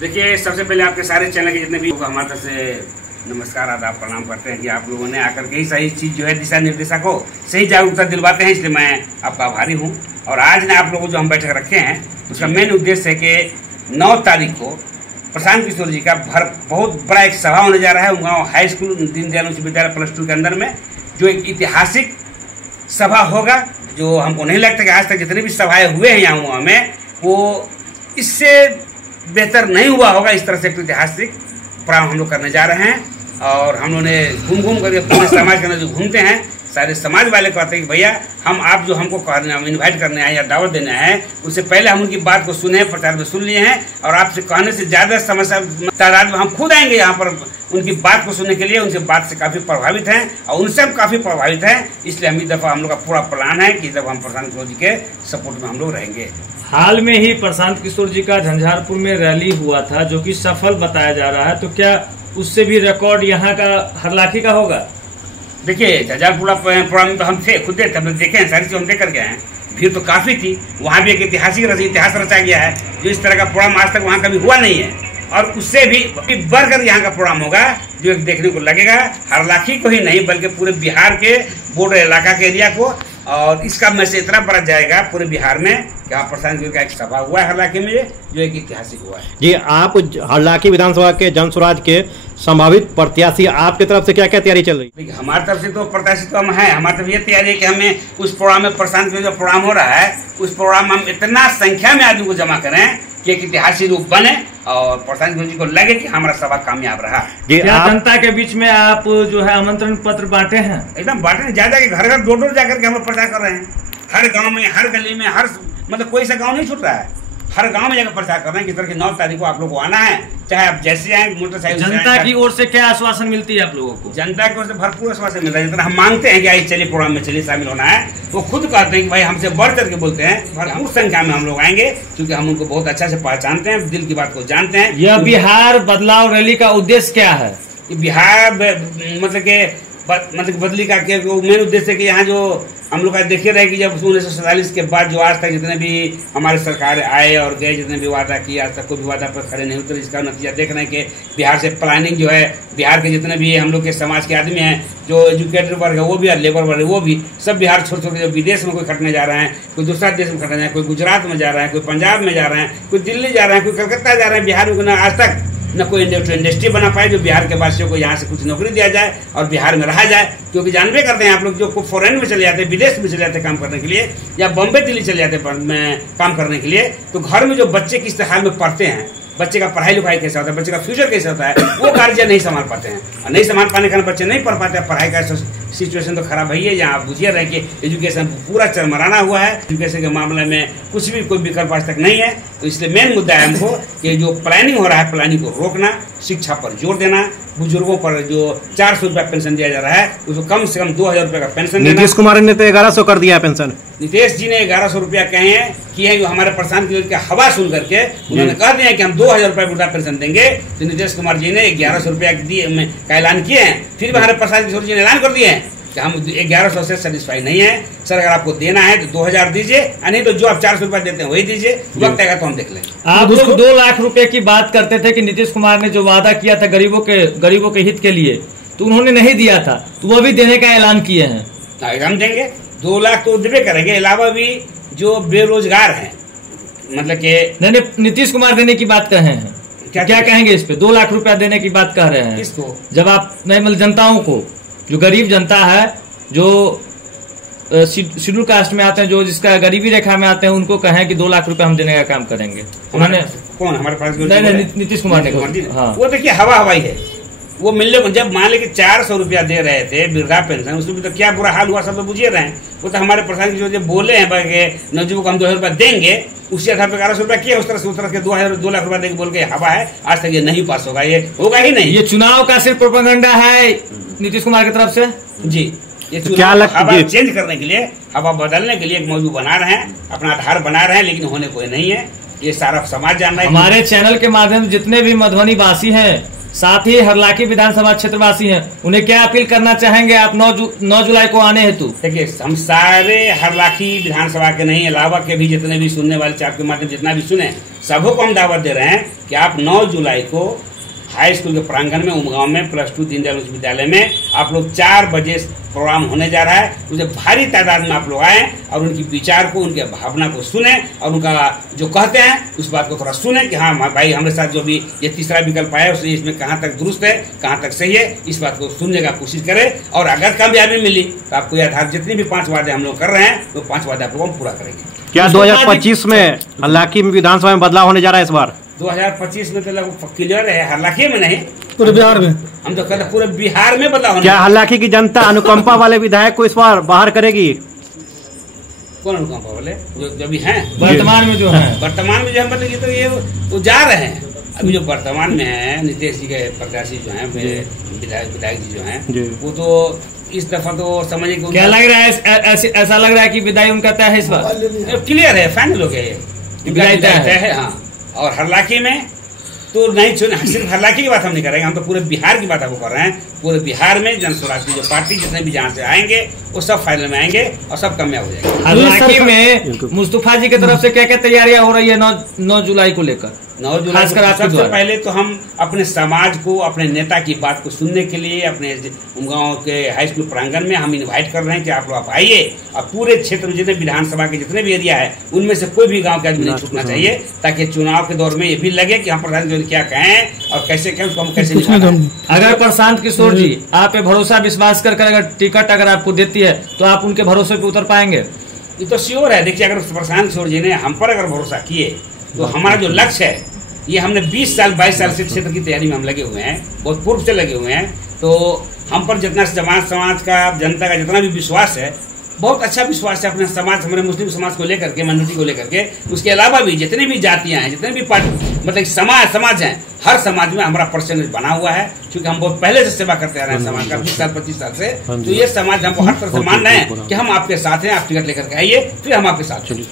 देखिए, सबसे पहले आपके सारे चैनल के जितने भी हमारे तरफ से नमस्कार, आदाब, प्रणाम करते हैं कि आप लोगों ने आकर के ही सही चीज़ जो है दिशा निर्देशक को सही जागरूकता दिलवाते हैं, इसलिए मैं आपका आभारी हूँ। और आज ने आप लोगों जो हम बैठक रखे हैं उसका मेन उद्देश्य है कि 9 तारीख को प्रशांत किशोर जी का बहुत बड़ा एक सभा होने जा रहा है उमगांव हाई स्कूल दीनदयाल उच्च विद्यालय +2 के अंदर में, जो एक ऐतिहासिक सभा होगा। जो हमको नहीं लगता कि आज तक जितने भी सभाएं हुए हैं यहाँ उमगांव में वो इससे बेहतर नहीं हुआ होगा। इस तरह से एक ऐतिहासिक प्रोग्राम हम लोग करने जा रहे हैं और हम लोगों ने घूम करके पूरे समाज के अंदर जो घूमते हैं, सारे समाज वाले कहते हैं कि भैया आप जो हमको इन्वाइट करने आए या दावत देने हैं, उससे पहले हम उनकी बात को सुने, प्रचार में सुन लिए हैं और आपसे कहने से ज़्यादा समस्या तादाद में हम खुद आएंगे यहाँ पर उनकी बात को सुनने के लिए। उनकी बात से काफ़ी प्रभावित हैं और उनसे हम काफ़ी प्रभावित हैं, इसलिए हम इस दफ़ा हम लोग का पूरा प्लान है कि जब हम प्रशांत किशोर जी के सपोर्ट में हम लोग रहेंगे। हाल में ही प्रशांत किशोर जी का झंझारपुर में रैली हुआ था जो कि सफल बताया जा रहा है, तो क्या उससे भी रिकॉर्ड यहाँ का हरलाखी का होगा? देखिए, झंझारपुर प्रोग्राम में तो हम थे, खुद थे, हम देखे हैं, सारी चीज़ हम देख कर गए हैं। भीड़ तो काफ़ी थी, वहाँ भी एक इतिहास रचा गया है जो इस तरह का प्रोग्राम आज तक वहाँ कभी हुआ नहीं है और उससे भी बढ़कर यहाँ का प्रोग्राम होगा जो एक देखने को लगेगा हरलाखी को ही नहीं बल्कि पूरे बिहार के बॉर्डर इलाका के एरिया को। और इसका मैसेज इतना बड़ा जाएगा पूरे बिहार में कि आप प्रशांत किशोर का एक सभा हुआ है हरलाखी में जो एक ऐतिहासिक हुआ है। जी, आप हरलाखी विधानसभा के जन स्वराज के संभावित प्रत्याशी, आपकी तरफ से क्या क्या तैयारी चल रही है? देखिए, हमारी तरफ से तो प्रत्याशी तो हम हैं, हमारी तरफ ये तैयारी है कि हमें उस प्रोग्राम में प्रशांत किशोर जो प्रोग्राम हो रहा है उस प्रोग्राम में हम इतना संख्या में आदमी को जमा करें कि एक ऐतिहासिक रूप बने और प्रशांत किशोर जी को लगे कि हमारा सभा कामयाब रहा। क्या जनता के बीच में आप जो है आमंत्रण पत्र बांटे हैं? एकदम बांटे, ज्यादा के घर डोर जाकर के हम लोग प्रचार कर रहे हैं। हर गांव में, हर गली में, हर मतलब कोई सा गांव नहीं छूट रहा है, हर गांव में जाकर प्रचार कर रहे हैं। किस तरह की 9 तारीख को आप लोग को आना है, चाहे आप जैसे आए मोटरसाइकिल। जनता की ओर से क्या आश्वासन मिलती है आप लोगों को? जनता की ओर से भरपूर आश्वासन मिल रहा है। जितना हम मांगते हैं कि आइए चलिए प्रोग्राम में चलिए शामिल होना है, वो खुद कहते हैं कि भाई हमसे बढ़ चढ़ के बोलते हैं। भरपूर संख्या में हम लोग आएंगे क्योंकि हम उनको बहुत अच्छा से पहचानते हैं, दिल की बात को जानते हैं। यह बिहार बदलाव रैली का उद्देश्य क्या है? बिहार मतलब बदली का मेन उद्देश्य है कि यहाँ जो हम लोग देखे रहे कि जब 1947 के बाद जो आज तक जितने भी हमारे सरकार आए और गए, जितने भी वादा किए, आज तक कोई भी वादा पर खड़े नहीं उतरे। इसका नतीजा देख रहे हैं कि बिहार से प्लानिंग जो है, बिहार के जितने भी हम लोग के समाज के आदमी हैं, जो एजुकेटेड वर्ग है वो भी और लेबर वर्ग है वो भी, सब बिहार छोड़ के जो विदेश में कोई खटने जा रहे हैं, कोई दूसरा देश में खटने जा रहे हैं, कोई गुजरात में जा रहे हैं, कोई पंजाब में जा रहे हैं, कोई दिल्ली जा रहे हैं, कोई कलकत्ता जा रहे हैं। बिहार में आज तक न कोई इंडस्ट्री बना पाए जो बिहार के वासियों को यहाँ से कुछ नौकरी दिया जाए और बिहार में रहा जाए। क्योंकि जानबे करते हैं आप लोग, जो फॉरेन में चले जाते हैं, विदेश में चले जाते हैं काम करने के लिए, या बॉम्बे दिल्ली चले जाते हैं काम करने के लिए, तो घर में जो बच्चे किस हाल में पढ़ते हैं, बच्चे का पढ़ाई लिखाई कैसा होता है, बच्चे का फ्यूचर कैसा होता है, वो गार्जियन नहीं संभाल पाते हैं। और नहीं संभाल पाने के कारण बच्चे नहीं पढ़ पाते हैं। पढ़ाई का सिचुएशन तो खराब है ही है। यहाँ आप बुझिए रहे कि एजुकेशन पूरा चरमराना हुआ है। एजुकेशन के मामले में कुछ भी कोई विकल्प आज तक नहीं है। तो इसलिए मेन मुद्दा है हमको कि जो प्लानिंग हो रहा है, प्लानिंग को रोकना, शिक्षा पर जोर देना, बुजुर्गों पर जो 400 रुपया पेंशन दिया जा रहा है उसको कम से कम 2000 रुपया का पेंशन देना। नीतीश कुमार ने तो 1100 कर दिया पेंशन। नीतीश जी ने 1100 रुपया किए हैं जो हमारे प्रशांत किशोर की हवा सुन करके उन्होंने कह दिया कि हम 2000 रुपया वृद्धा पेंशन देंगे। तो नीतीश कुमार जी ने 1100 रुपया का ऐलान किए हैं, फिर भी हमारे प्रशांत किशोर जी ने ऐलान कर दिए हैं कि हम 1100 से सेटिस्फाई नहीं है। सर, अगर आपको देना है तो 2000 दीजिए, नहीं तो जो आप 400 रुपया देते हैं वही दीजिए। वक्त आएगा तो हम देख लेंगे। आप लोग 2 लाख रुपए की बात करते थे कि नीतीश कुमार ने जो वादा किया था गरीबों के हित के लिए, तो उन्होंने नहीं दिया था, तो वो भी देने का ऐलान किए हैं। हम देंगे 2 लाख तो देवे करेंगे। अलावा भी जो बेरोजगार हैं, मतलब के नहीं, नीतीश कुमार देने की बात कहे हैं, क्या कहेंगे इस पे? 2 लाख रुपया देने की बात कह रहे हैं। किसको? जब आप मतलब जनताओं को, जो गरीब जनता है, जो शेड्यूल कास्ट में आते हैं, जो जिसका गरीबी रेखा में आते हैं, उनको कहें कि 2 लाख रुपया हम देने का काम करेंगे। उन्होंने कौन? हमारे पास नीतीश कुमार ने। हाँ, वो देखिए हवाई है वो मिलने को। जब मान ले कि 400 रुपया दे रहे थे वृद्धा पेंशन, उसमें तो क्या बुरा हाल हुआ सब तो बुझिए रहे हैं। वो तो हमारे प्रशांत किशोर जो बोले हैं नवजुवकों को हम 2000 रुपया देंगे, उसी आधार पर 1100 रुपया किया। उस तरह के 2 लाख रुपया देके बोल के हवा है। आज तक ये नहीं पास होगा, ये होगा ही नहीं। ये चुनाव का सिर्फ प्रोपेगेंडा है नीतीश कुमार की तरफ से। जी, ये चुनाव हवा चेंज करने के लिए, हवा बदलने के लिए एक मौजूद बना रहे हैं, अपना आधार बना रहे हैं, लेकिन होने कोई नहीं है। ये सारा समाज जान रहा है। हमारे चैनल के माध्यम से जितने भी मधुबनी वासी हैं, साथ ही हरलाखी विधानसभा क्षेत्रवासी हैं, उन्हें क्या अपील करना चाहेंगे आप 9 जुलाई को आने हेतु? देखिए, हम सारे हरलाखी विधानसभा के नहीं, अलावा के भी जितने भी सुनने वाले चाप के माध्यम जितना भी सुने, सबों को हम दावत दे रहे हैं कि आप 9 जुलाई को हाई स्कूल के प्रांगण में उमगांव में +2 दीनदयाल विश्वविद्यालय में आप लोग 4 बजे प्रोग्राम होने जा रहा है। मुझे भारी तादाद में आप लोग आए और उनकी विचार को, उनके भावना को सुने और उनका जो कहते हैं उस बात को थोड़ा सुने कि हाँ भाई, हमारे साथ जो भी ये तीसरा विकल्प आया उसमें इसमें कहाँ तक दुरुस्त है, कहाँ तक सही है, इस बात को सुनने का कोशिश करें। और अगर कामयाबी मिली तो आपको यह आधार जितने भी 5 वादे हम लोग कर रहे हैं वो 5 वादे आप लोग हम पूरा करेंगे। क्या 2025 में हरलाखी विधानसभा में बदलाव होने जा रहा है इस बार? 2025 में तो लगभग क्लियर है, हरलाखी में नहीं, पूरे बिहार में। हम तो कहते पूरे बिहार में बदलाव। क्या हरलाखी की जनता अनुकंपा वाले विधायक को इस बार बाहर करेगी? कौन अनुकंपा वाले? जो भी हैं वर्तमान में जो है, वर्तमान में जो है, मतलब ये तो ये वो जा रहे हैं। अभी जो वर्तमान में है नीतीश जी के प्रत्याशी जो है, विधायक जी जो है, वो तो इस दफा तो समझिए कि क्या लग रहा है, ऐसा लग रहा है कि विदाई उनका तय है इस बार? क्लियर है, फाइनल हो गया ये विदाई तय है। हाँ, और हरलाखी में तो नहीं चुने, सिर्फ हरलाखी की बात हम नहीं करेंगे, हम तो पूरे बिहार की बात आपको कर रहे हैं। पूरे बिहार में जन स्वराज की जो पार्टी जितने भी जहाँ से आएंगे वो सब फाइनल में आएंगे और सब कामयाब हो जाएंगे। हरलाखी में मुस्तफा जी की तरफ से क्या क्या तैयारियां हो रही है 9 जुलाई को लेकर? 9 जुलाई सबसे पहले तो हम अपने समाज को, अपने नेता की बात को सुनने के लिए अपने उमगांव के हाई स्कूल प्रांगण में हम इनवाइट कर रहे हैं कि आप लोग आइए और पूरे क्षेत्र में जितने विधानसभा के जितने भी एरिया है उनमें से कोई भी गांव का आदमी नहीं छूटना चाहिए, ताकि चुनाव के दौर में ये भी लगे कि हम प्रधान जी क्या कहें और कैसे कहें, उसको हम कैसे निभाना है। अगर प्रशांत किशोर जी आप पे भरोसा विश्वास कर अगर टिकट अगर आपको देती है तो आप उनके भरोसे पे उतर पाएंगे? ये तो श्योर है। देखिए, अगर प्रशांत किशोर जी ने हम पर अगर भरोसा किए तो हमारा जो लक्ष्य है, ये हमने 20 साल 22 साल से क्षेत्र की तैयारी में हम लगे हुए हैं, बहुत पूर्व से लगे हुए हैं। तो हम पर जितना समाज का, जनता का जितना भी विश्वास है, बहुत अच्छा विश्वास है अपने समाज, हमारे मुस्लिम समाज को लेकर के, माइनॉरिटी को लेकर के। उसके अलावा भी जितनी भी जातियां हैं, जितने भी पार्टी, मतलब समाज हैं, हर समाज में हमारा परसेंटेज बना हुआ है, क्योंकि हम बहुत पहले से सेवा करते आ रहे हैं समाज का, 20 साल 25 साल से। तो ये समाज हमको हर तरह से मान रहे हैं कि हम आपके साथ हैं, आप टिकट लेकर के आइए, फिर हम आपके साथ हैं।